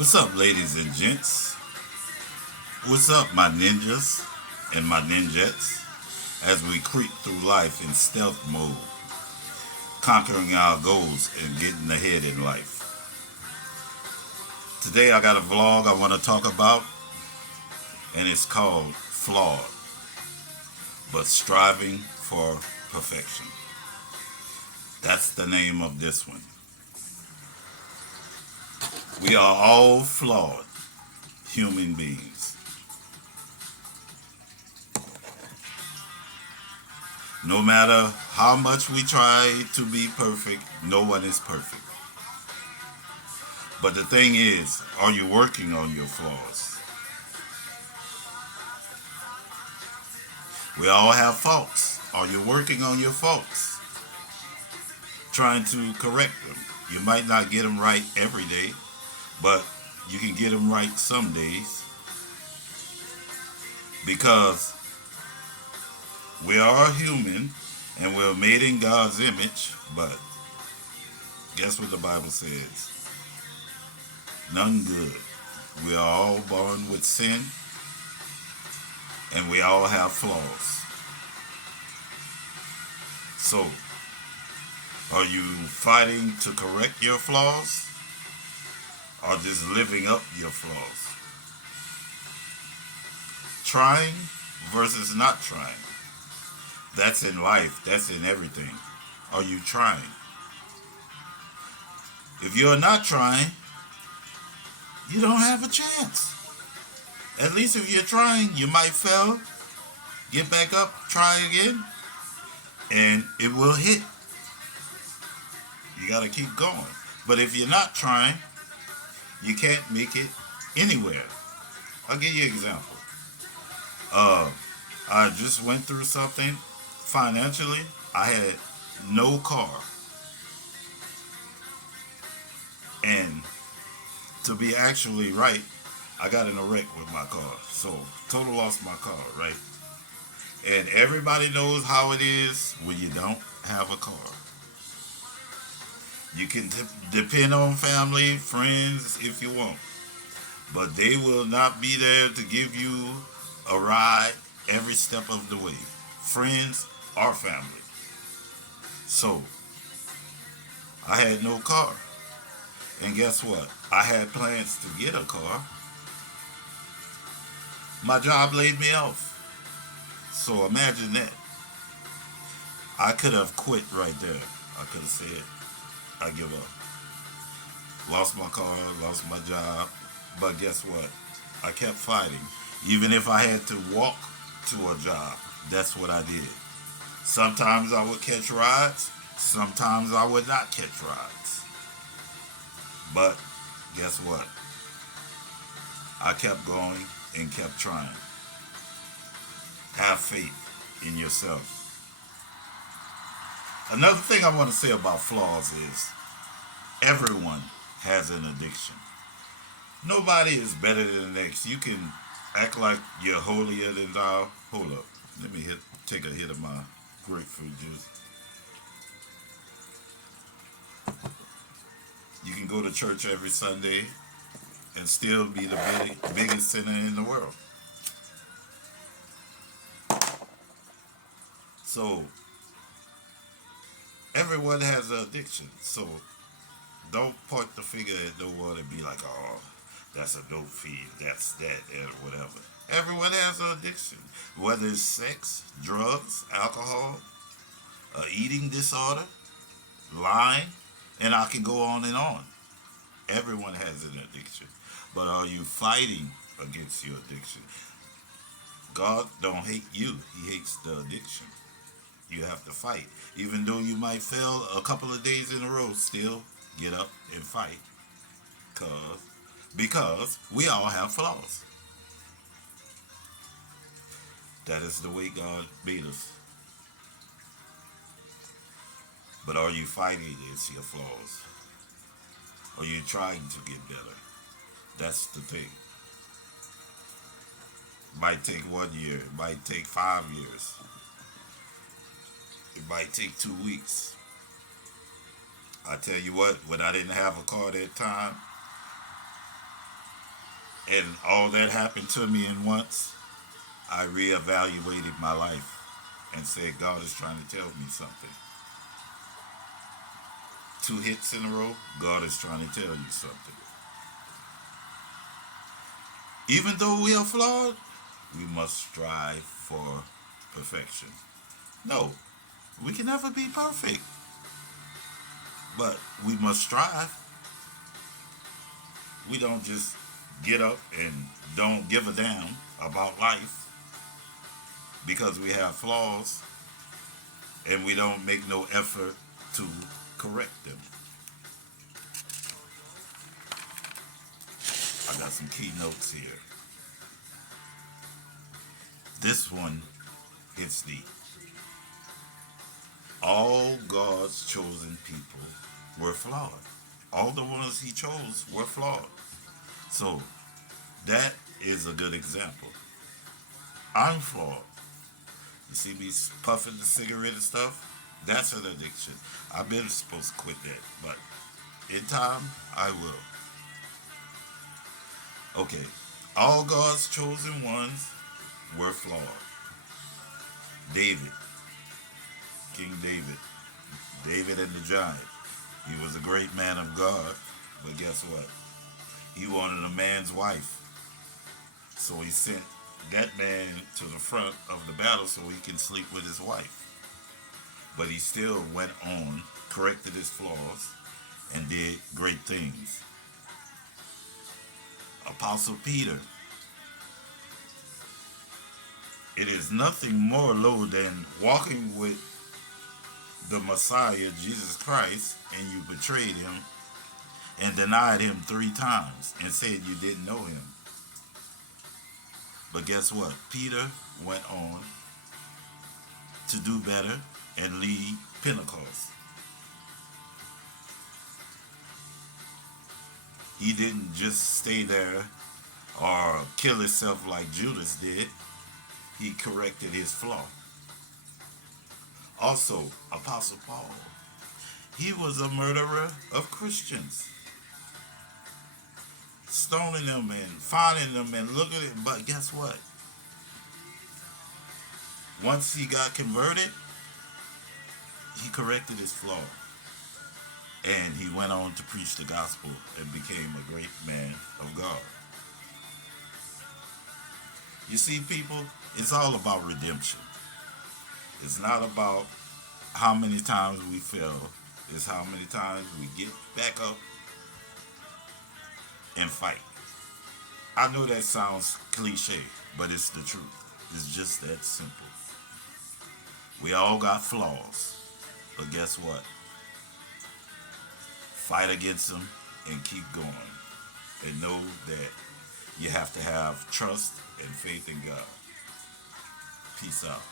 What's up, ladies and gents? What's up, my ninjas and my ninjettes? As we creep through life in stealth mode, conquering our goals and getting ahead in life. Today, I got a vlog I want to talk about, and it's called Flawed, but Striving for Perfection. That's the name of this one. We are all flawed human beings. No matter how much we try to be perfect, no one is perfect. But the thing is, are you working on your flaws? We all have faults. Are you working on your faults? Trying to correct them. You might not get them right every day, but you can get them right some days because we are human and we're made in God's image, but guess what the Bible says? None good. We are all born with sin and we all have flaws. So, are you fighting to correct your flaws or just living up your flaws? Trying versus not trying. That's in life, that's in everything. Are you trying? If you're not trying, you don't have a chance. At least if you're trying, you might fail, get back up, try again, and it will hit. You got to keep going. But if you're not trying, you can't make it anywhere. I'll give you an example. Uh, I just went through something financially. I had no car. And to be actually right, I got in a wreck with my car. So, total lost my car, right? And everybody knows how it is when you don't have a car. You can depend on family, friends if you want, but they will not be there to give you a ride every step of the way. Friends or family. So, I had no car. And guess what? I had plans to get a car. My job laid me off. So imagine that. I could have quit right there. I could have said, I give up. Lost my car, lost my job. But guess what? I kept fighting. Even if I had to walk to a job, that's what I did. Sometimes I would catch rides, sometimes I would not catch rides. But guess what? I kept going and kept trying. Have faith in yourself. Another thing I want to say about flaws is everyone has an addiction. Nobody is better than the next. You can act like you're holier than thou. Hold up. Let me take a hit of my grapefruit juice. You can go to church every Sunday and still be the biggest sinner in the world. So, everyone has an addiction. So, don't point the finger at no one and be like, oh, that's a dope fiend, that's that, and whatever. Everyone has an addiction. Whether it's sex, drugs, alcohol, eating disorder, lying, and I can go on and on. Everyone has an addiction. But are you fighting against your addiction? God don't hate you. He hates the addiction. You have to fight. Even though you might fail a couple of days in a row, still get up and fight. Cause, because we all have flaws. That is the way God made us. But are you fighting against your flaws? Are you trying to get better? That's the thing. Might take 1 year, it might take 5 years, it might take 2 weeks. I tell you what, when I didn't have a car that time, And all that happened to me in once, I reevaluated my life and said, God is trying to tell me something. Two hits in a row, God is trying to tell you something. Even though we are flawed, we must strive for perfection. No, we can never be perfect, but we must strive. We don't just get up and don't give a damn about life because we have flaws and we don't make no effort to correct them. I got some key notes here. This one hits deep. All God's chosen people were flawed. All the ones he chose were flawed. So that is a good example. I'm flawed. You see me puffing the cigarette and stuff? That's an addiction. I've been supposed to quit that, but in time, I will. Okay, all God's chosen ones were flawed. David, King David, David and the giant. He was a great man of God, but guess what? He wanted a man's wife. So he sent that man to the front of the battle so he can sleep with his wife. But he still went on, corrected his flaws, and did great things. Apostle Peter, it is nothing more low than walking with the Messiah, Jesus Christ, and you betrayed him and denied him 3 times and said you didn't know him. But guess what? Peter went on to do better and lead Pentecost. He didn't just stay there or kill himself like Judas did. He corrected his flaw. Also, Apostle Paul, he was a murderer of Christians, stoning them and finding them and looking at it. But guess what? Once he got converted, he corrected his flaw. And he went on to preach the gospel and became a great man of God. You see, people, it's all about redemption. It's not about how many times we fail. It's how many times we get back up and fight. I know that sounds cliche, but it's the truth. It's just that simple. We all got flaws, but guess what? Fight against them and keep going. And know that you have to have trust and faith in God. Peace out.